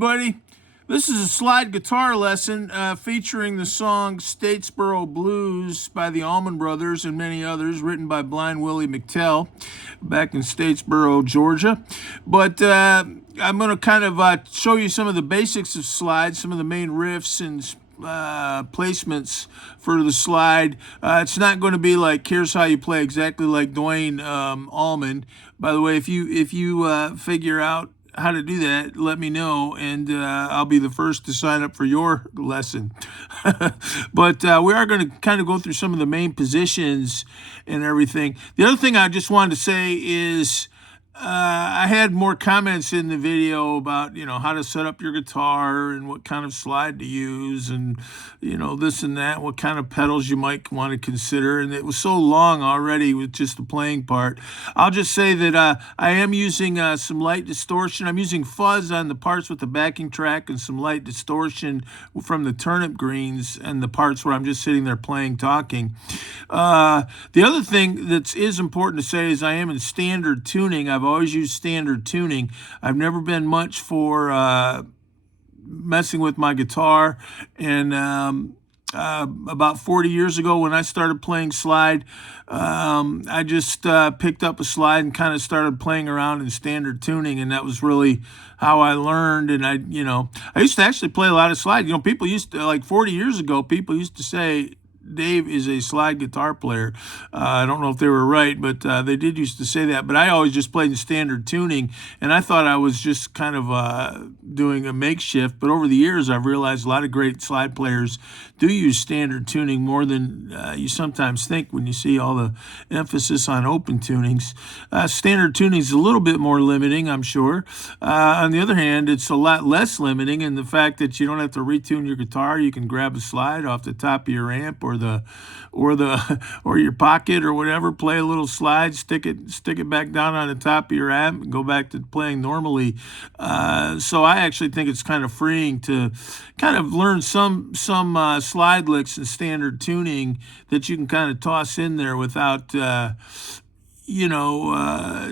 everybody. This is a slide guitar lesson featuring the song Statesboro Blues by the Allman Brothers and many others, written by Blind Willie McTell back in Statesboro, Georgia. But I'm going to kind of show you some of the basics of slides, some of the main riffs and placements for the slide. It's not going to be like, here's how you play exactly like Duane Allman. By the way, if you figure out how to do that, let me know, and I'll be the first to sign up for your lesson. But we are going to kind of go through some of the main positions and everything. The other thing I just wanted to say is I had more comments in the video about, how to set up your guitar and what kind of slide to use and, this and that, what kind of pedals you might want to consider. And it was so long already with just the playing part. I'll just say that I am using some light distortion. I'm using fuzz on the parts with the backing track and some light distortion from the turnip greens and the parts where I'm just sitting there playing, talking. The other thing that is important to say is I am in standard tuning. I've always used standard tuning. I've never been much for messing with my guitar, and about 40 years ago when I started playing slide, I just picked up a slide and kind of started playing around in standard tuning, and that was really how I learned. And I used to actually play a lot of slide. People used to, like 40 years ago, people used to say Dave is a slide guitar player. I don't know if they were right, but they did used to say that. But I always just played in standard tuning, and I thought I was just kind of doing a makeshift. But over the years, I've realized a lot of great slide players do use standard tuning more than you sometimes think when you see all the emphasis on open tunings. Standard tuning is a little bit more limiting, I'm sure. On the other hand, it's a lot less limiting in the fact that you don't have to retune your guitar. You can grab a slide off the top of your amp or your pocket or whatever, play a little slide, stick it back down on the top of your amp, and go back to playing normally. So I actually think it's kind of freeing to kind of learn some slide licks in standard tuning that you can kind of toss in there without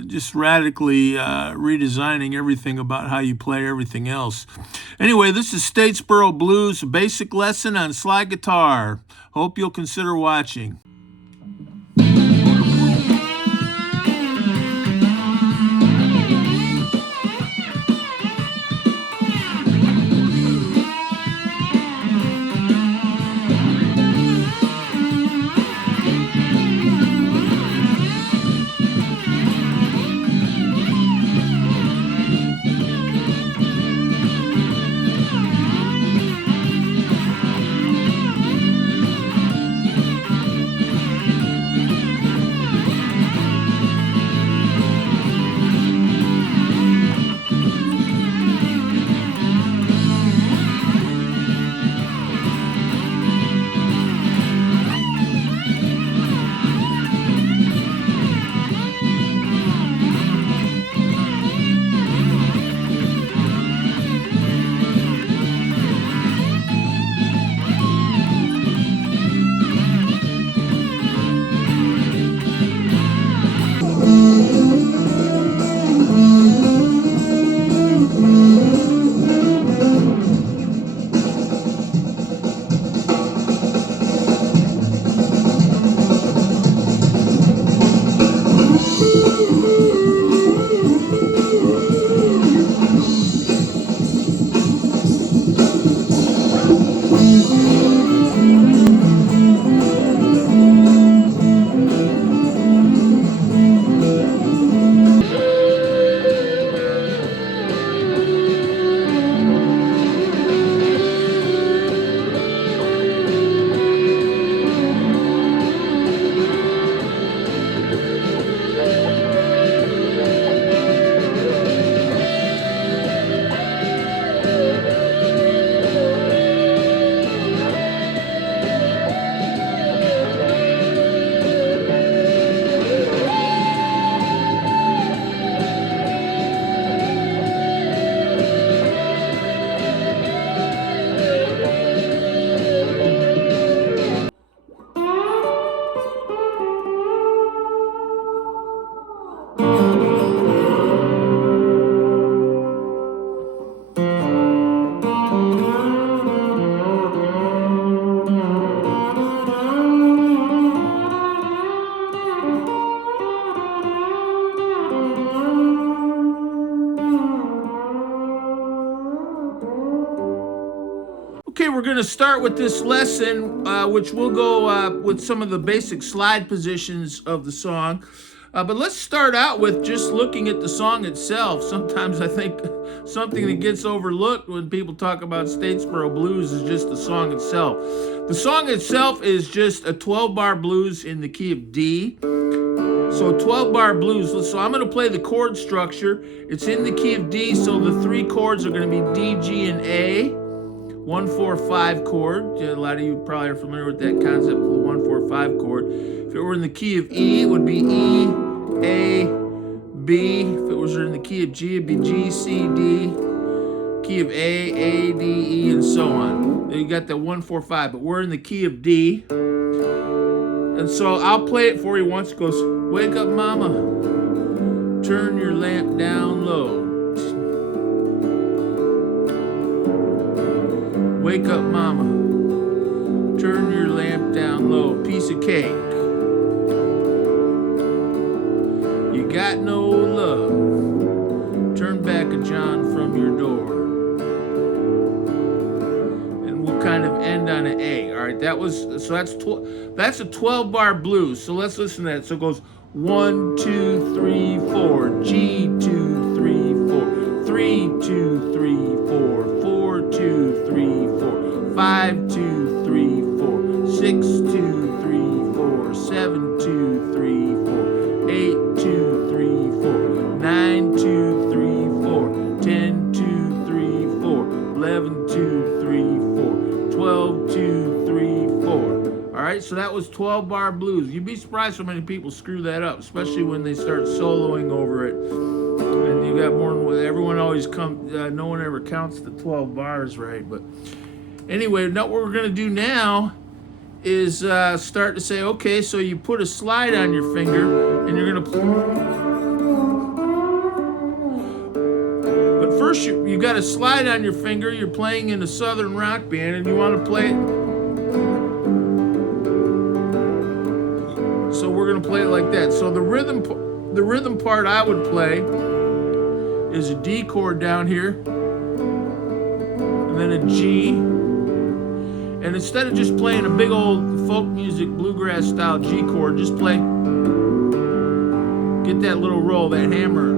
just radically redesigning everything about how you play everything else. Anyway, this is Statesboro Blues, a basic lesson on slide guitar. Hope you'll consider watching. Okay, we're going to start with this lesson, which will go with some of the basic slide positions of the song. But let's start out with just looking at the song itself. Sometimes I think something that gets overlooked when people talk about Statesboro blues is just the song itself. The song itself is just a 12-bar blues in the key of D. So 12-bar blues. So I'm going to play the chord structure. It's in the key of D, so the three chords are going to be D, G, and A. 1-4-5 chord. A lot of you probably are familiar with that concept of the 1-4-5 chord. If it were in the key of E, it would be E, A, B. If it was in the key of G, it'd be G, C, D. Key of A, D, E, and so on. You got that 1-4-5, but we're in the key of D. And so I'll play it for you once. It goes, wake up, mama, turn your lamp down low. Wake up, mama, turn your lamp down low. Piece of cake. You got no love. Turn back a John from your door. And we'll kind of end on an A. All right, that's a 12-bar blues. So let's listen to that. So it goes 1, 2, 3, 4. G, 2, 3, 4. 3, 2, 3, 4. 4, 2, 3, 4. 5, 2, 3, 4. 6, 2, 3, 4. 7, 2, 3, 4. 8, 2, 3, 4. 9, 2, 3, 4. 10, 2, 3, 4. 11, 2, 3, 4. 12, 2, 3, 4. All right, so that was 12-bar blues. You'd be surprised how many people screw that up, especially when they start soloing over it. And you got more. Everyone always no one ever counts the 12 bars right. But anyway, now what we're going to do now is start to say, okay, so you put a slide on your finger, and you're going to. But first, you got a slide on your finger. You're playing in a southern rock band, and you want to play it. So we're going to play it like that. So the rhythm part I would play is a D chord down here, and then a G. And instead of just playing a big old folk music bluegrass style G chord, just play, get that little roll, that hammer.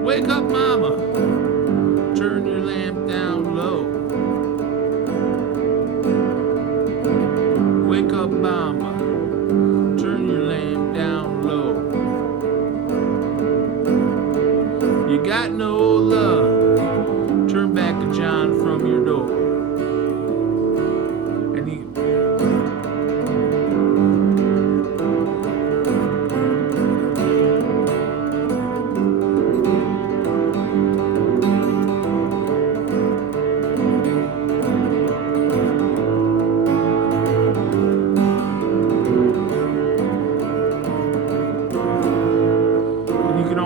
Wake up, mama, turn your lamp down low. Wake up, mama, turn your lamp down low. You got no love, turn back a John from your door.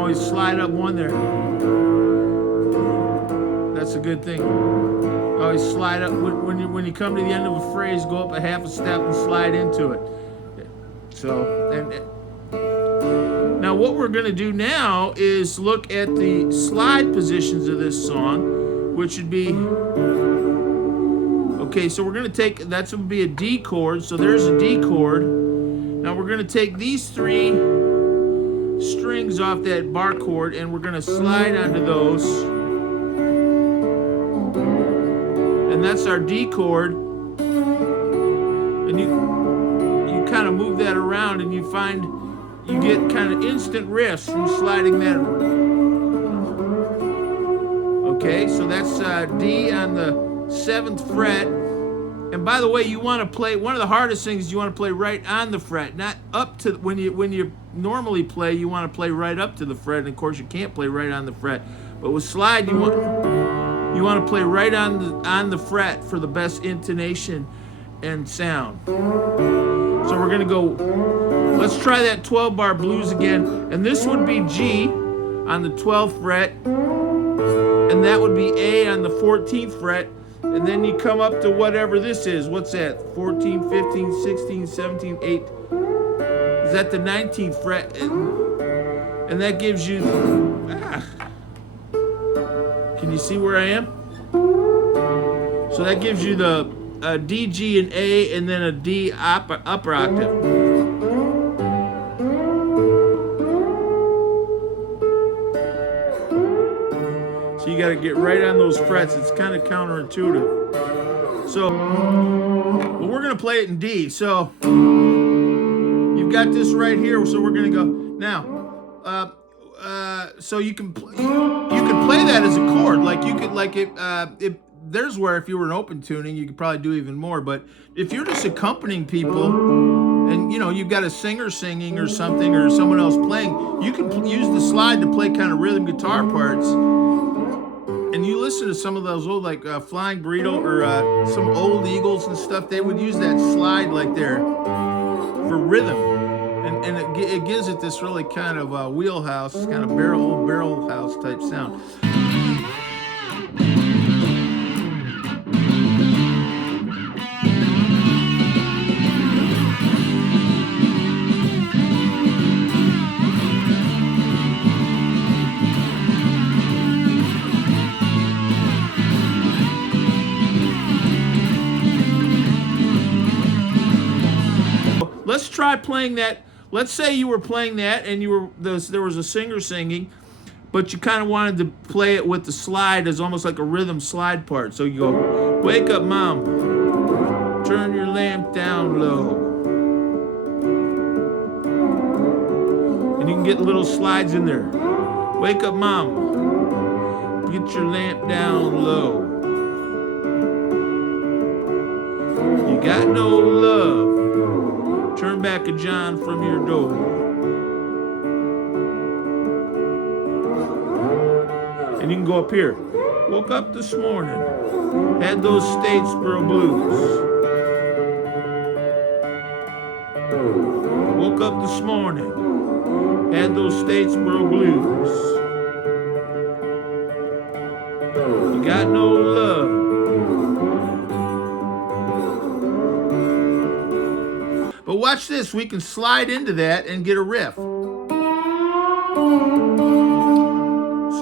And slide up one there. That's a good thing. Always slide up when you come to the end of a phrase, go up a half a step and slide into it. So, now what we're going to do now is look at the slide positions of this song, which would be, okay, so we're going to take, that's going to be a D chord, so there's a D chord. Now we're going to take these three strings off that bar chord, and we're going to slide onto those. And that's our D chord. And you kind of move that around, and you find you get kind of instant riffs from sliding that. Okay, so that's D on the 7th fret. And by the way, you want to play, one of the hardest things is you want to play right on the fret, not up to, when you normally play, you want to play right up to the fret, and of course you can't play right on the fret. But with slide, you want to play right on the fret for the best intonation and sound. So we're gonna go, let's try that 12 bar blues again, and this would be G on the 12th fret, and that would be A on the 14th fret, and then you come up to whatever this is. What's that? 14, 15, 16, 17, 8. Is that the 19th fret? And that gives you, can you see where I am? So that gives you the D, G, and A, and then a D upper octave. So you got to get right on those frets. It's kind of counterintuitive. So, well, we're going to play it in D. So you've got this right here. So we're going to go now. So you can play that as a chord. Like you could, like it. There's where if you were an open tuning, you could probably do even more. But if you're just accompanying people, and you've got a singer singing or something, or someone else playing, you can use the slide to play kind of rhythm guitar parts. And you listen to some of those old, like Flying Burrito or some old Eagles and stuff. They would use that slide like there for rhythm, and it gives it this really kind of wheelhouse, kind of barrel house type sound. Let's try playing that. Let's say you were playing that and there was a singer singing, but you kind of wanted to play it with the slide as almost like a rhythm slide part. So you go, wake up, mom, turn your lamp down low. And you can get little slides in there. Wake up, mom, get your lamp down low. You got no love. Turn back a John from your door. And you can go up here. Woke up this morning, had those Statesboro blues. Woke up this morning, had those Statesboro blues. You got no love. But watch this, we can slide into that and get a riff. See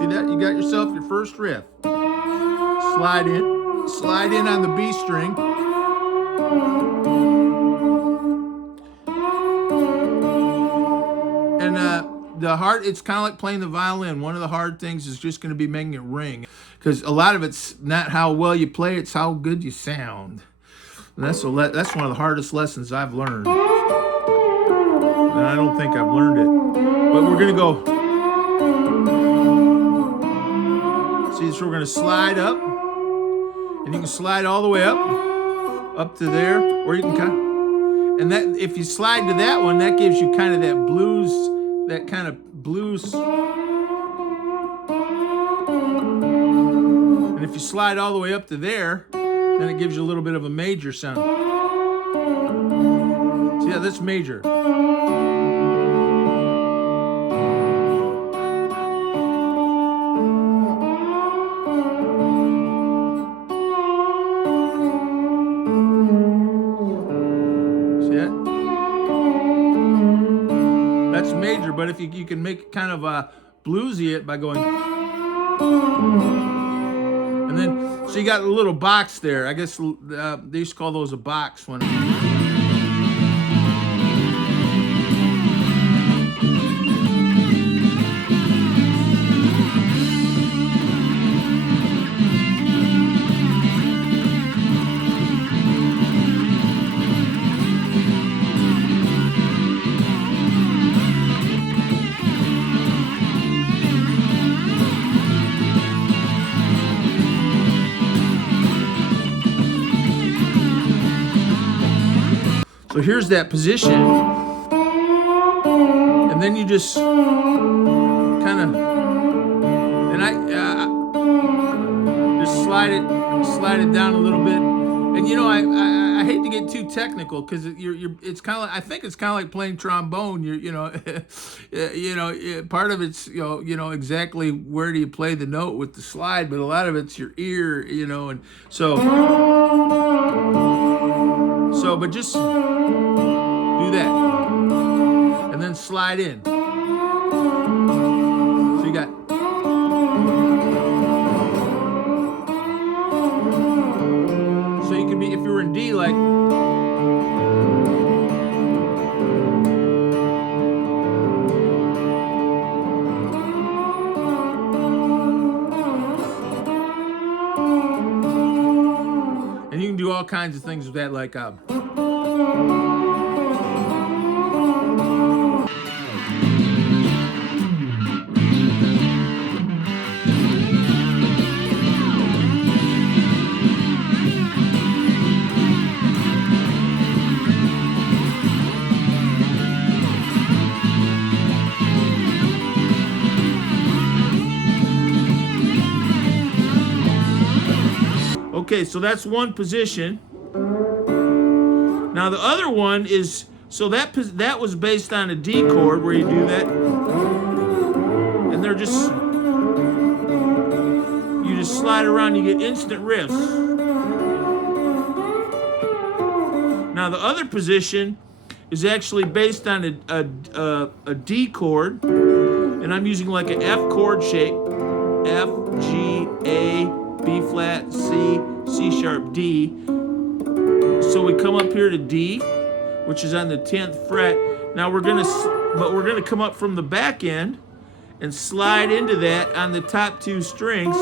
that? You got yourself your first riff. Slide in on the B string. And it's kind of like playing the violin. One of the hard things is just going to be making it ring, because a lot of it's not how well you play, it's how good you sound. And that's one of the hardest lessons I've learned. And I don't think I've learned it. But we're going to go. See, so we're going to slide up. And you can slide all the way up to there. Or you can and that, if you slide to that one, that gives you kind of that blues, that kind of blues. And if you slide all the way up to there, then it gives you a little bit of a major sound. So yeah, that's major. See that? That's major, but if you can make it kind of bluesy it by going. And then, so you got a little box there. I guess they used to call those a box when. So here's that position, and then you just kind of, and I just slide it down a little bit. And you know, I hate to get too technical because it's kind of like, I think it's kind of like playing trombone. You know, part of it's you know exactly where do you play the note with the slide, but a lot of it's your ear, you know, and so but just do that, and then slide in. So you got. So you could be, if you were in D, like, and you can do all kinds of things with that, like okay, so that's one position. Now the other one is, so that was based on a D chord where you do that, and they're just, you just slide around, you get instant riffs. Now the other position is actually based on a D chord, and I'm using like an F chord shape, F, G, A, B flat, C, C sharp, D. So we come up here to D, which is on the 10th fret. Now we're gonna come up from the back end and slide into that on the top two strings.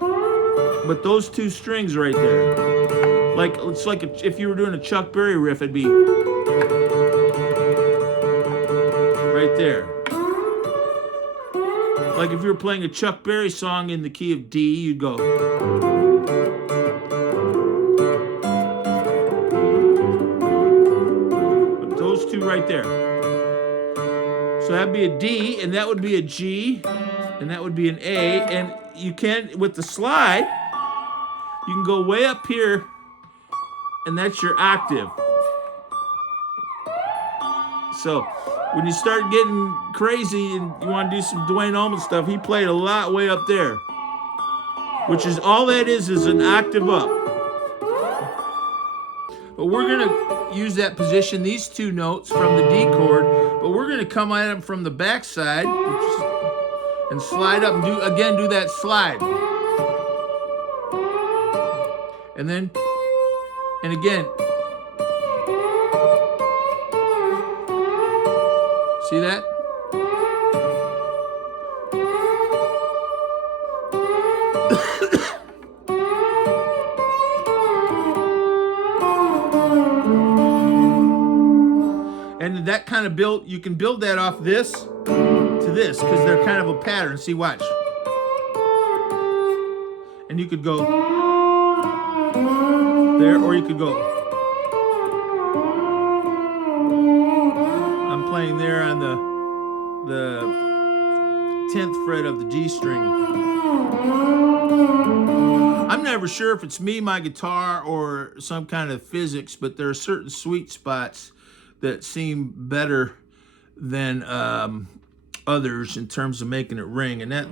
But those two strings right there, like it's like if you were doing a Chuck Berry riff, it'd be right there. Like if you were playing a Chuck Berry song in the key of D, you'd go. But those two right there. So that'd be a D, and that would be a G, and that would be an A. And you can, with the slide, you can go way up here, and that's your octave. So when you start getting crazy and you want to do some Duane Allman stuff, he played a lot way up there, which is all that is an octave up. But we're going to use that position, these two notes from the D chord, but we're going to come at them from the back side and slide up and do that slide. And then, and again, see that? And that kind of you can build that off this to this, because they're kind of a pattern. See, watch. And you could go there, or you could go. I'm playing there on the 10th fret of the G string. I'm never sure if it's me, my guitar, or some kind of physics, but there are certain sweet spots that seem better than others in terms of making it ring. And that.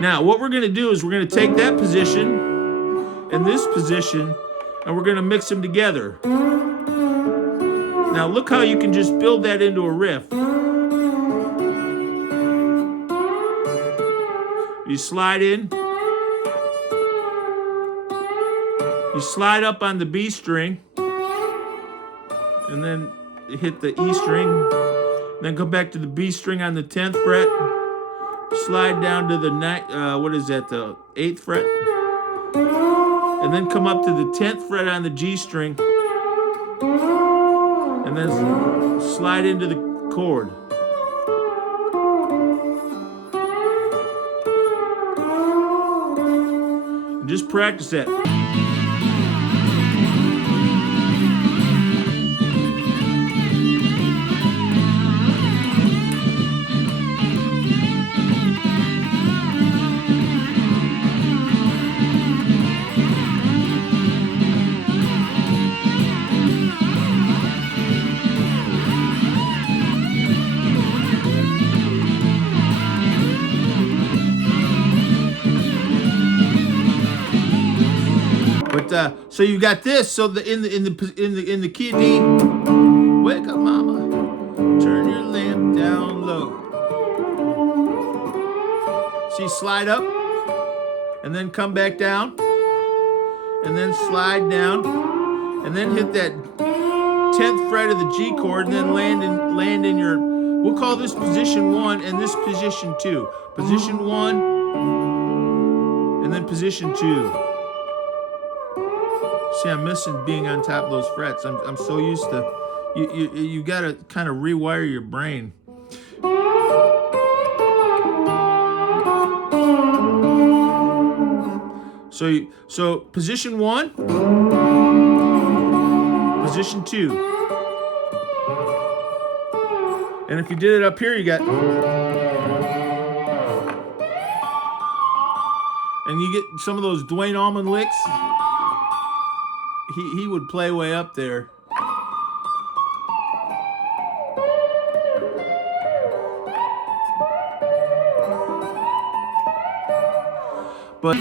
Now, what we're going to do is we're going to take that position and this position, and we're going to mix them together. Now, look how you can just build that into a riff. You slide in. You slide up on the B string, and then hit the E string, then go back to the B string on the 10th fret, slide down to the the 8th fret, and then come up to the 10th fret on the G string, and then slide into the chord. Just practice that. But so you got this. So in the key of D, wake up, mama, turn your lamp down low. See, slide up, and then come back down, and then slide down, and then hit that 10th fret of the G chord, and then land in your. We'll call this position 1 and this position 2. Position 1, and then position 2. See, I'm missing being on top of those frets. I'm so used to. You got to kind of rewire your brain. So position 1, position 2, and if you did it up here, you got, and you get some of those Duane Allman licks. He would play way up there. But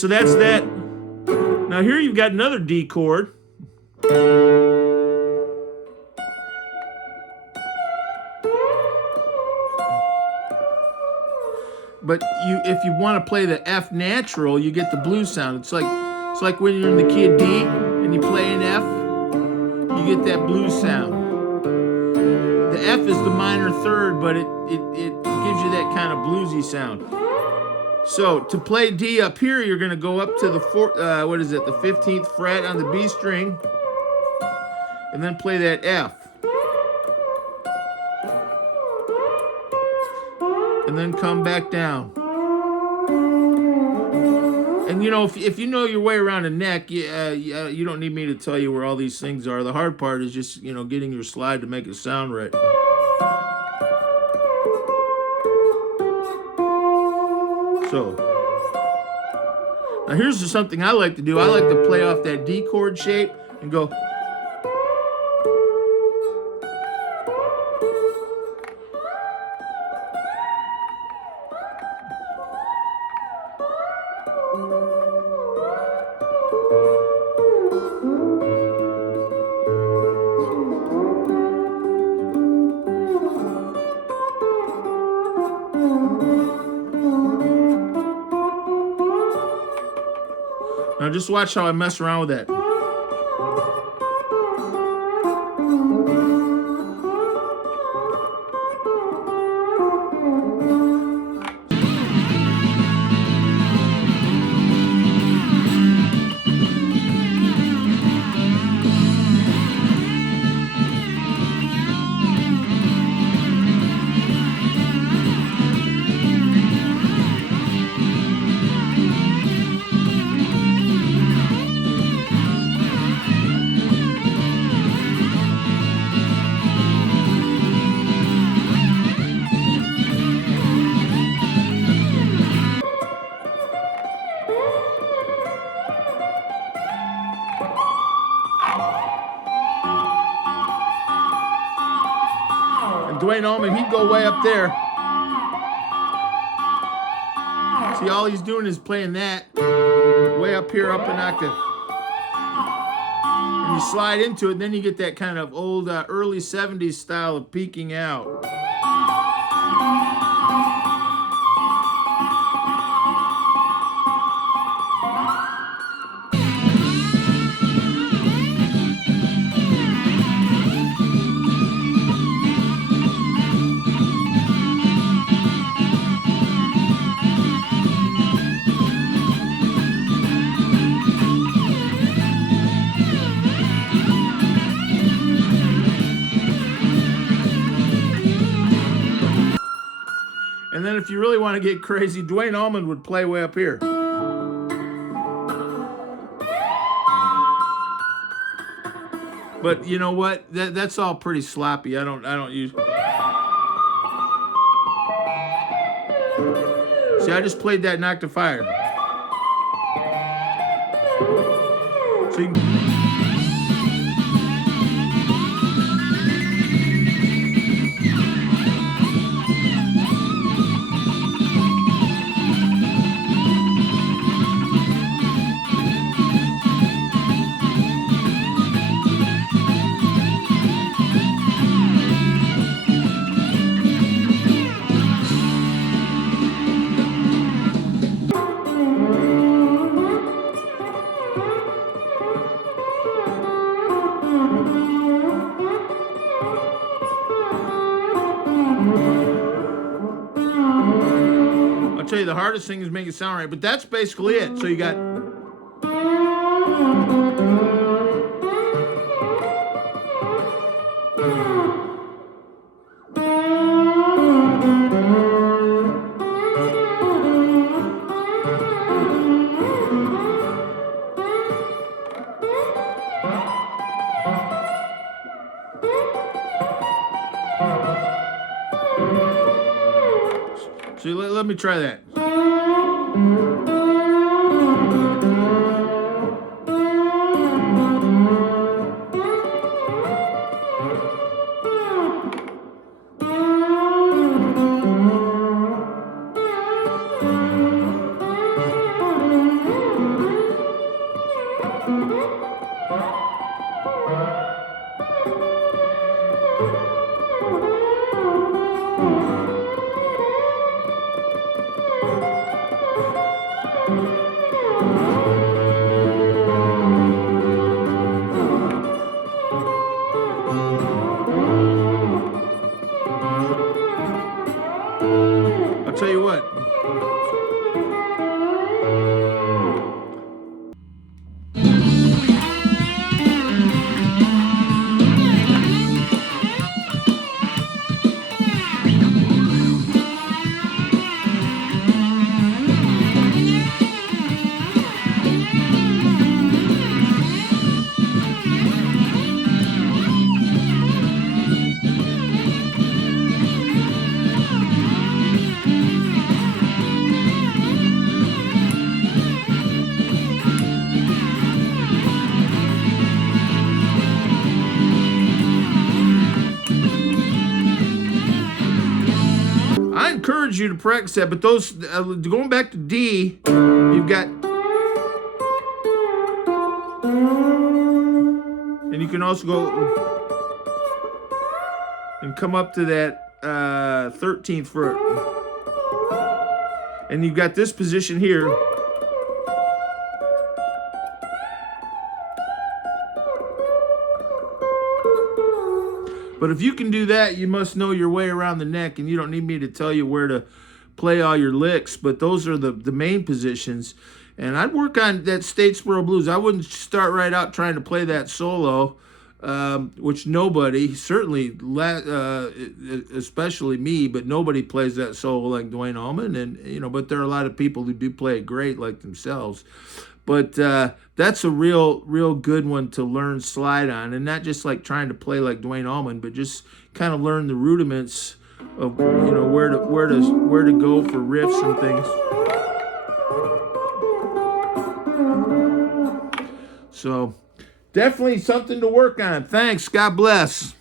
so that's that. Now here you've got another D chord. But if you want to play the F natural, you get the blues sound. It's like when you're in the key of D and you play an F, you get that blues sound. The F is the minor third, but it gives you that kind of bluesy sound. So to play D up here, you're going to go up to the the 15th fret on the B string, and then play that F, and then come back down. And you know, if you know your way around a neck, you don't need me to tell you where all these things are. The hard part is just getting your slide to make it sound right. So, now here's just something I like to do. I like to play off that D chord shape and go. Now just watch how I mess around with that. Duane Allman, he'd go way up there. See, all he's doing is playing that way up here, up an octave. And you slide into it, and then you get that kind of old, early 70s style of peeking out. And then if you really want to get crazy, Duane Allman would play way up here. But you know what? That's all pretty sloppy. I don't use. See, I just played that knocked to fire. So you can... I'll tell you, the hardest thing is making it sound right, but that's basically it. So you got... So let me try that. I'll tell you what. I encourage you to practice that, but those going back to D, you've got, and you can also go and come up to that 13th fret, and you've got this position here. But if you can do that, you must know your way around the neck, and you don't need me to tell you where to play all your licks, but those are the main positions. And I'd work on that Statesboro blues. I wouldn't start right out trying to play that solo, which nobody, certainly, especially me, but nobody plays that solo like Duane Allman. And, you know, but there are a lot of people who do play it great like themselves. But that's a real good one to learn slide on, and not just like trying to play like Duane Allman, but just kind of learn the rudiments of, you know, where to go for riffs and things. So definitely something to work on. Thanks. God bless.